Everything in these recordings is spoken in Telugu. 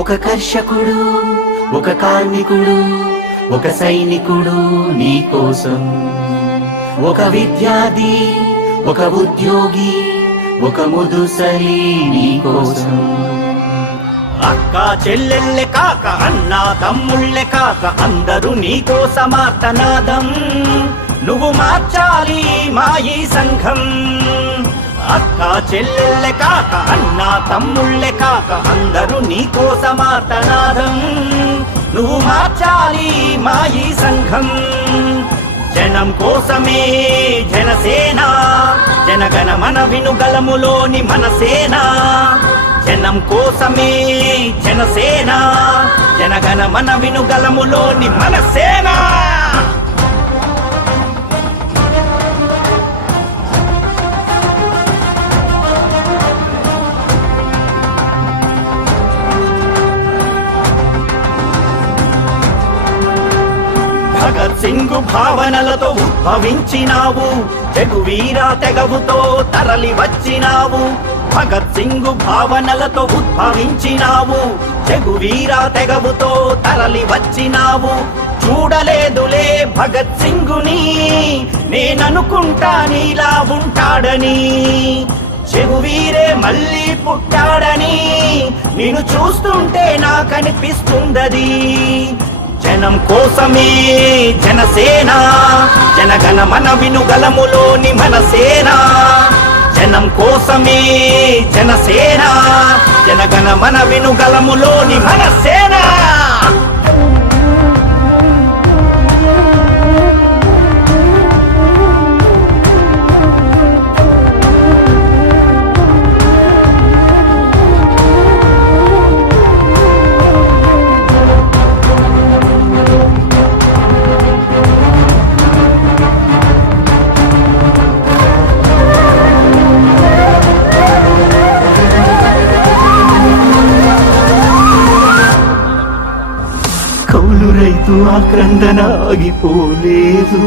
ఒక కర్షకుడు, ఒక కార్మికుడు, ఒక సైనికుడు నీ కోసం, ఒక విద్యార్థి, ఒక ఉద్యోగి, ఒక ముదుసలి నీ కోసం. అక్క చెల్లెళ్ళే కాక అన్న తమ్ముళ్ళే కాక అందరూ నీ కోసమార్తనాదం. నువ్వు మార్చాలి మా ఈ సంఘం. అక్క చెల్లెళ్ళే కాక అన్న తమ్ముళ్ళే కాక అందరూ నీ కోసమార్తనాదం. నువ్వు మార్చాలి మా ఈ సంఘం. జనం కోసమే జనసేన, జనగణ మన వినుగలములోని మన సేన. జనం కోసమే జనసేన, జనగణ మన వినుగలములోని మన సేన. భగత్ సింగ్ భావనలతో ఉద్భవించినావు, తెగువీరా తెగవుతో తరలి వచ్చినావు. భగత్ సింగ్ భావనలతో ఉద్భవించినావు, తెగువీరా తెగవుతో తరలి వచ్చినావు. చూడలేదులే భగత్ సింగుని, నేననుకుంటా నీలా ఉంటాడని. చెగువీరే మళ్ళీ పుట్టాడని నిన్ను చూస్తుంటే నాకనిపిస్తుందది. జనం కోసమే జనసేన, జనగణ మన వినుగలములోని మన సేన. జనం కోసమే జనసేన, జనగణ మన వినుగలములోని మన సేన. కౌలు రైతు ఆక్రందన ఆగిపోలేదు,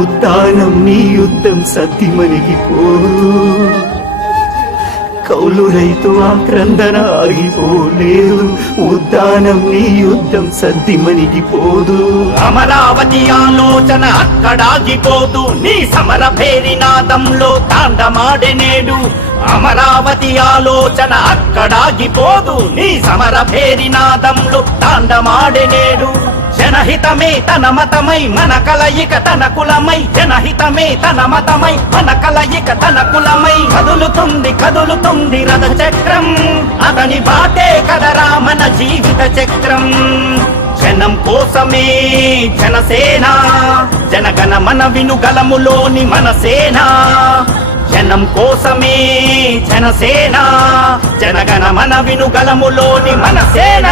ఉద్దానం నీ యుద్ధం సద్దిమణిగిపోదు. కౌలు రైతు ఆక్రందన ఆగిపోలేదు, ఉద్దానం నీ యుద్ధం సద్దిమణిగిపోదు. అమరావతి ఆలోచన అక్కడాగిపోదు, నీ సమర భేరినాదంలో తాండమాడెనేడు. అమరావతి ఆలోచన అక్కడాగిపోదు, నీ సమర భేరినాదంలో తాండమాడెనేడు. జనహితమే తన మతమై మన కలయిక తన కులమై, జనహితమే తన మతమై మన కలయిక తన కులమై. కదులుతుంది కదులుతుంది రథ చక్రం, అతని బాటే కదరా మన జీవిత చక్రం. జనం కోసమే జనసేన, జనగణ మన వినుగలములోని మన సేన. జనం కోసమే జనసేన, జనగణ మన వినుగలములోని మన సేన.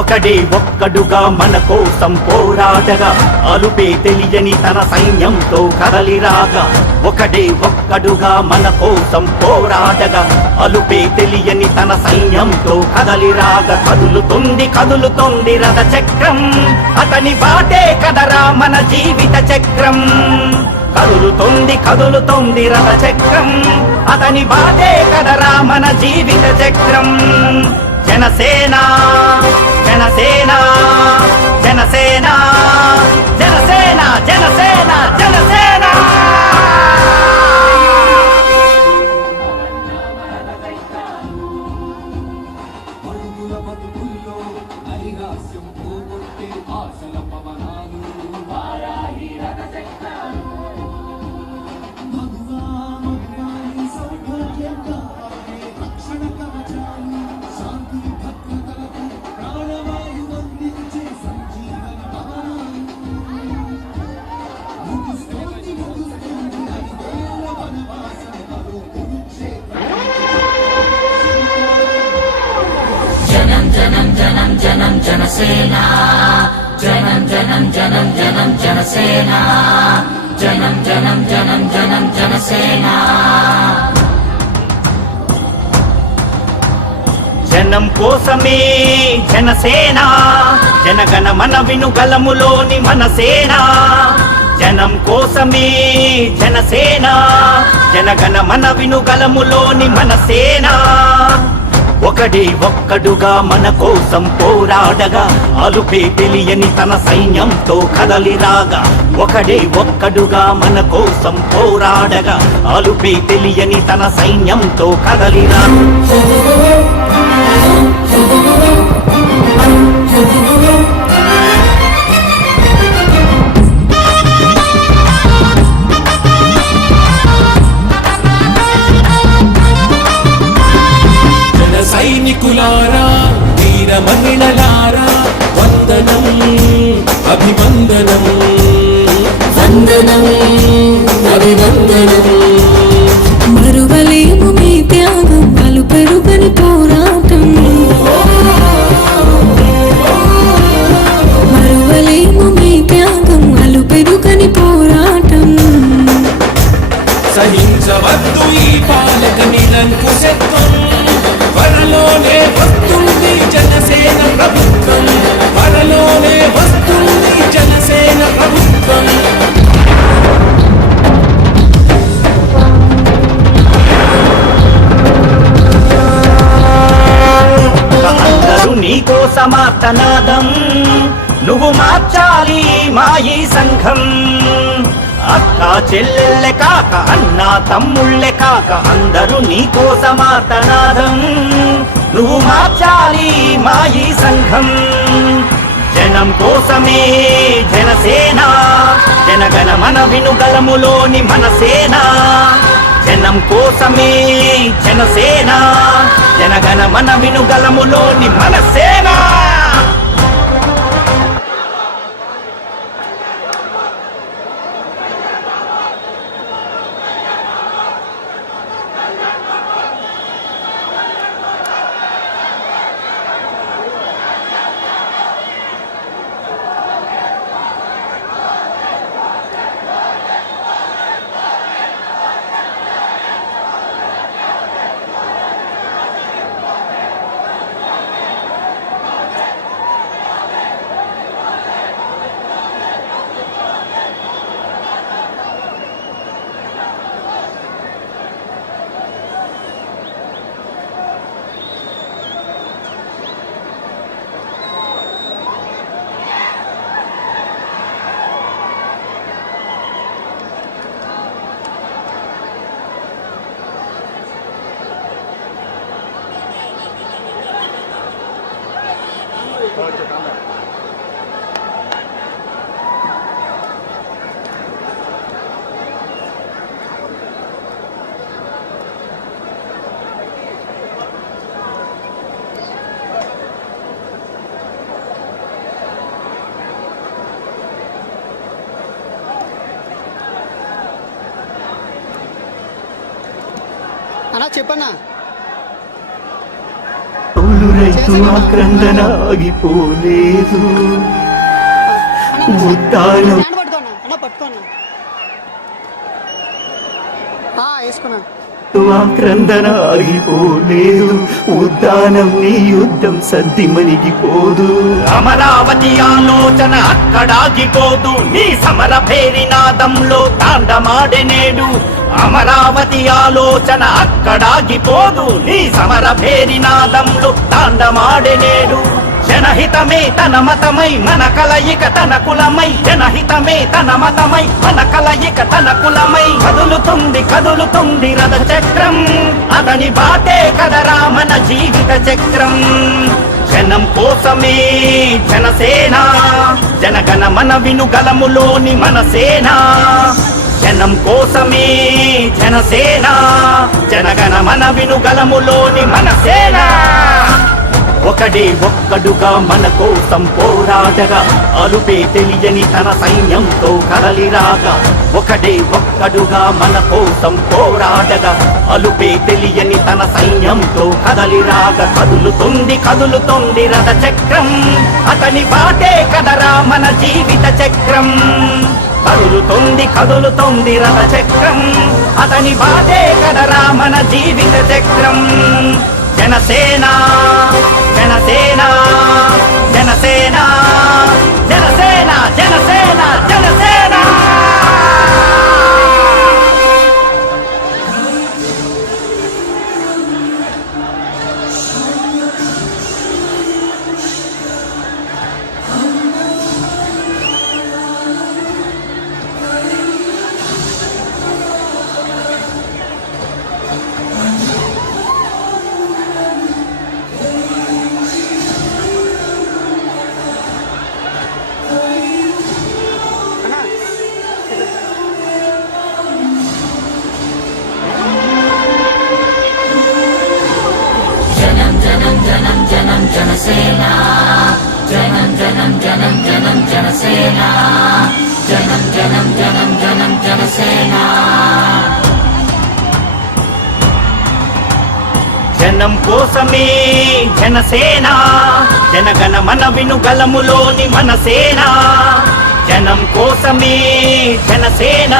ఒకడే ఒక్కడుగా మన కోసం పోరాడగా, అలుపే తెలియని తన సైన్యంతో కదలిరాగా. ఒకడే ఒక్కడుగా మన కోసం పోరాడగా, అలుపే తెలియని తన సైన్యంతో కదలిరాగా. కదులుతుంది కదులుతుంది రథ చక్రం, అతని బాటే కదరా మన జీవిత చక్రం. కదులుతుంది కదులుతుంది రథ చక్రం, అతని బాటే కదరా మన జీవిత చక్రం. జనసేన జనసేన జనసేన జనసేన జనసేన జనసేన. జనం జనసేన, జనం జనం జనం జనం జనసేన, జనం జనం జనం జనం జనసేన. జనం కోసమే జనసేన, జనగణ మన వినుగలములోని మన సేన. జనం కోసమే జనసేన, జనగణ మన వినుగలములోని మన సేన. ఒకడే ఒక్కడుగా మన కోసం పోరాడగా అలుపే తెలియని తన సైన్యంతో కదలిరాగా ఒకడే ఒక్కడుగా మన కోసం పోరాడగా అలుపే తెలియని తన సైన్యంతో కదలిరా సైనికులారా వీర మహిళలారా వందనం అభివందనం వందనం అభివందనం మరువలేము మీ త్యాగం అలు పెరుగని పోరాటం మరువలేము మీ త్యాగం అలు పెరుగని పోరాటం సహించవద్దు ఈ పాలక నిరంకుశత్వం త్వరలోనే వస్తుంది జనసేన ప్రభుత్వం త్వరలోనే వస్తుంది జనసేన ప్రభుత్వం అందరూ నీకోసమార్తనాదం నువ్వు మార్చాలి మా ఈ సంఘం అక్క చెల్లెళ్ళే కాక అన్న తమ్ముళ్ళే కాక అందరూ నీకోసమార్తనాదం నువ్వు మార్చాలి మా ఈ సంఘం జనం కోసమే జనసేన జనగణ మన వినుగలములోని మన సేన జనం కోసమే జనసేన జనగణ మన వినుగలములోని మన సేన అన్నా చెప్పన్నా కౌలు రైతు ఆక్రందన ఆగిపోలేదు ఉద్దానం హ్యాండ్ పట్టుకోన్నా అన్న పట్టుకోన్నా వేసుకున్నా ఆక్రందన ఆగిపోలేదు ఉద్దానం నీ యుద్ధం సద్ది మణిగిపోదు అమరావతి ఆలోచన అక్కడాగిపోదు నీ సమర భేరినాదంలో తాండమాడెనేడు అమరావతి ఆలోచన అక్కడాగిపోదు నీ సమర భేరినాదంలో తాండమాడెనేడు జనహితమే తన మతమై మన కలయిక తన కులమై జనహితమే తన మతమై మన కలయిక తన కులమై కదులుతుంది రథ చక్రం అతని బాటే కదరా మన జీవిత చక్రం జనం కోసమే జనసేన జనగణ మన వినుగలములోని మన సేన జనం కోసమే జనసేన జనగణ మన వినుగలములోని మన సేన ఒకడే ఒక్కడుగా మన కోసం పోరాడగా అలుపే తెలియని తన సైన్యంతో కదలిరాగా ఒకడే ఒక్కడుగా మన కోసం పోరాడగా అలుపే తెలియని తన సైన్యంతో కదలిరాగా కదులుతుంది రథ చక్రం అతని బాటే కదరా మన జీవిత చక్రం కదులుతుంది రథ చక్రం అతని బాటే కదరా మన జీవిత చక్రం జనసేన జనసేన జనసేన జనసేన జనసేన జనసేన జనసేన జనం జనం జనం జనం జనసేన జనం జనం జనం జనం జనసేన జనం కోసమే జనసేన జనగణ మన వినుగలములోని మనసేన జనం కోసమే జనసేన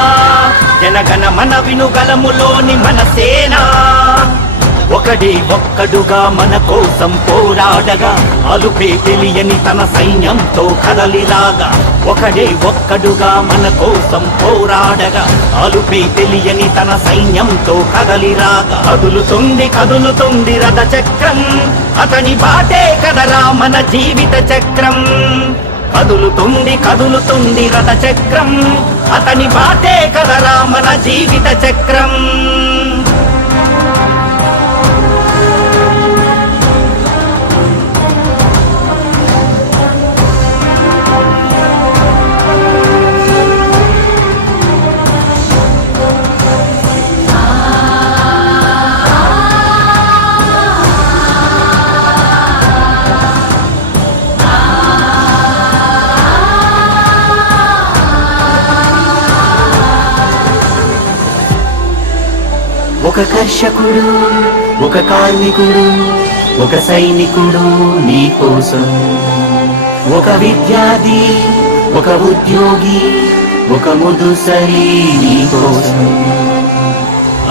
జనగణ మన వినుగలములోని మనసేన ఒకడే ఒక్కడుగా మన కోసం పోరాడగా అలుపే తెలియని తన సైన్యంతో కదలిలాగా ఒకడే ఒక్కడుగా మన కోసం పోరాడగా అలుపే తెలియని తన సైన్యంతో కదలిరాగా కదులుతుంది రథ చక్రం అతని బాటే కదరా మన జీవిత చక్రం కదులుతుంది రథ చక్రం అతని బాటే కదరా మన జీవిత చక్రం ఒక కర్షకుడు ఒక కార్మికుడు ఒక సైనికుడు నీ కోసం ఒక విద్యార్థి ఒక ఉద్యోగి ఒక ముదుసరి నీ కోసం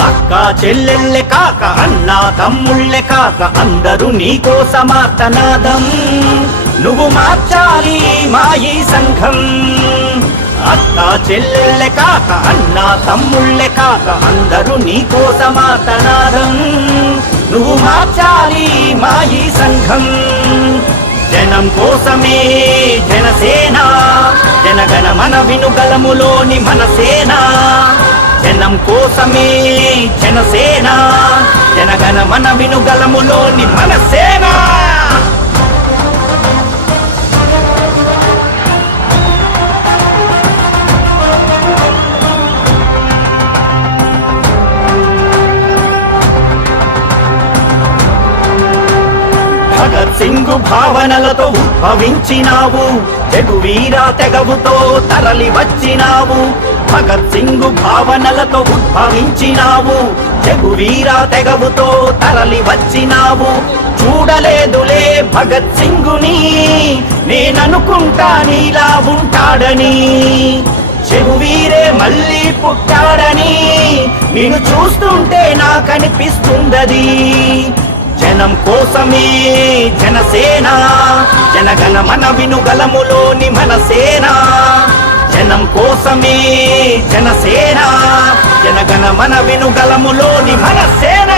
అక్క చెల్లెళ్ళే కాక అన్న తమ్ముళ్ళే కాక అందరూ నీ కోసమార్తనాదం నువ్వు మార్చాలి మా ఈ సంఘం అక్క చెల్లెళ్ళే కాక అన్న తమ్ముళ్ళే కాక అందరూ నీ కోసమార్తనాదం నువ్వు మార్చాలి మా ఈ సంఘం జనం కోసమే జనసేన జనగణ మన వినుగలములోని మనసేన జనం కోసమే జనసేన జనగణ మన వినుగలములోని మనసేన భగత్ సింగ్ భావనలతో ఉద్భవించినావు తెగువీర తెగవుతో తరలి వచ్చినావు భగత్ సింగ్ భావనలతో ఉద్భవించినావు తెగువీర తెగవుతో తరలి వచ్చినావు చూడలేదులే భగత్ సింగుని నేననుకుంటా నీలా ఉంటాడని చెగువీరే మళ్ళీ పుట్టాడని నిన్ను చూస్తుంటే నాకనిపిస్తుందది జనం కోసమే జనసేన జనగణ మన వినుగలములోని మనసేన జనం కోసమే జనసేన జనగణ మన వినుగలములోని మనసేన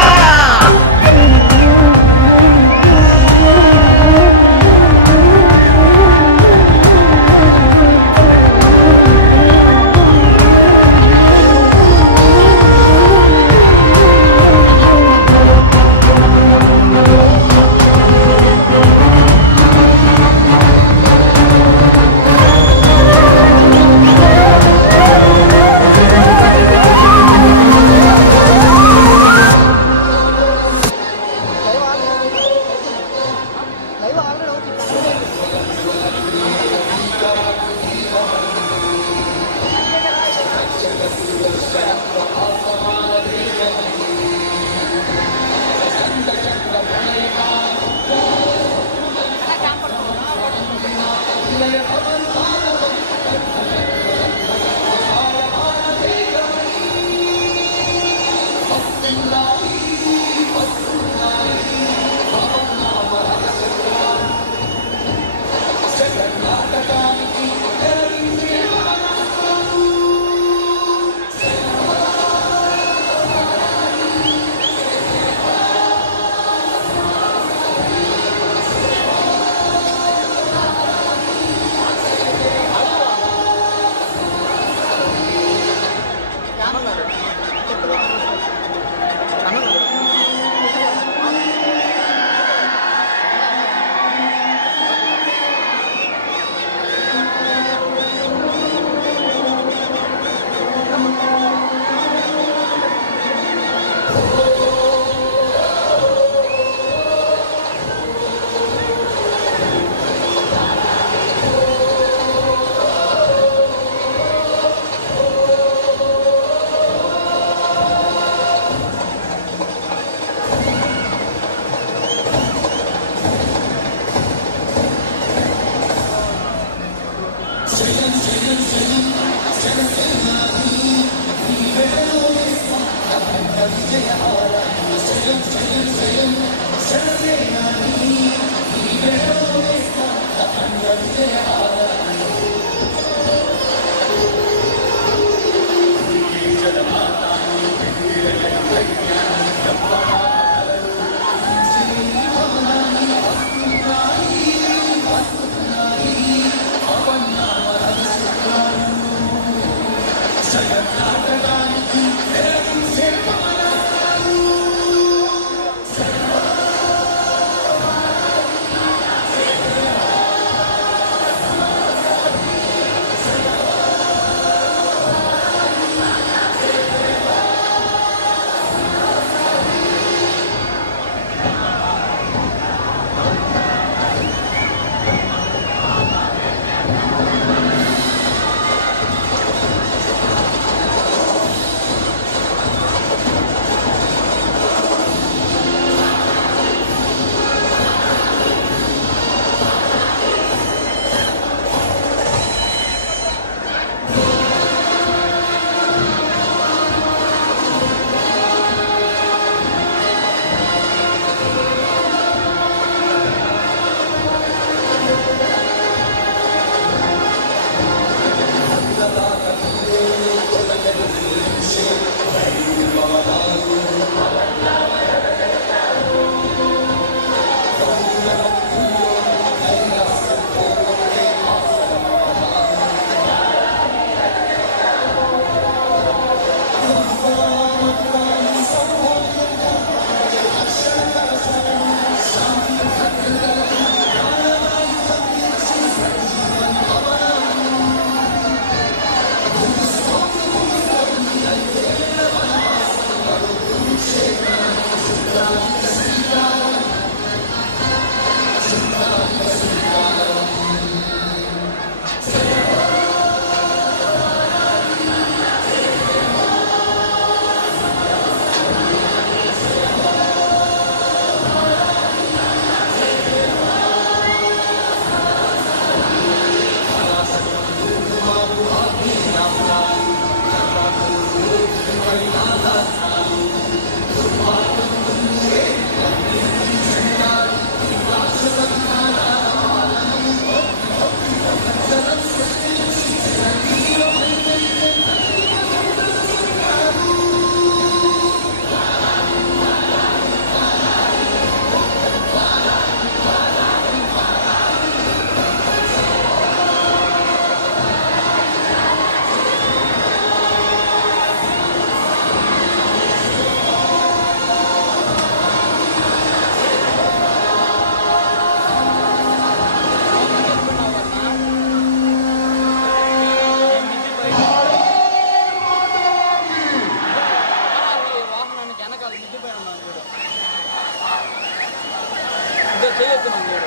చేయొద్దు నువ్వు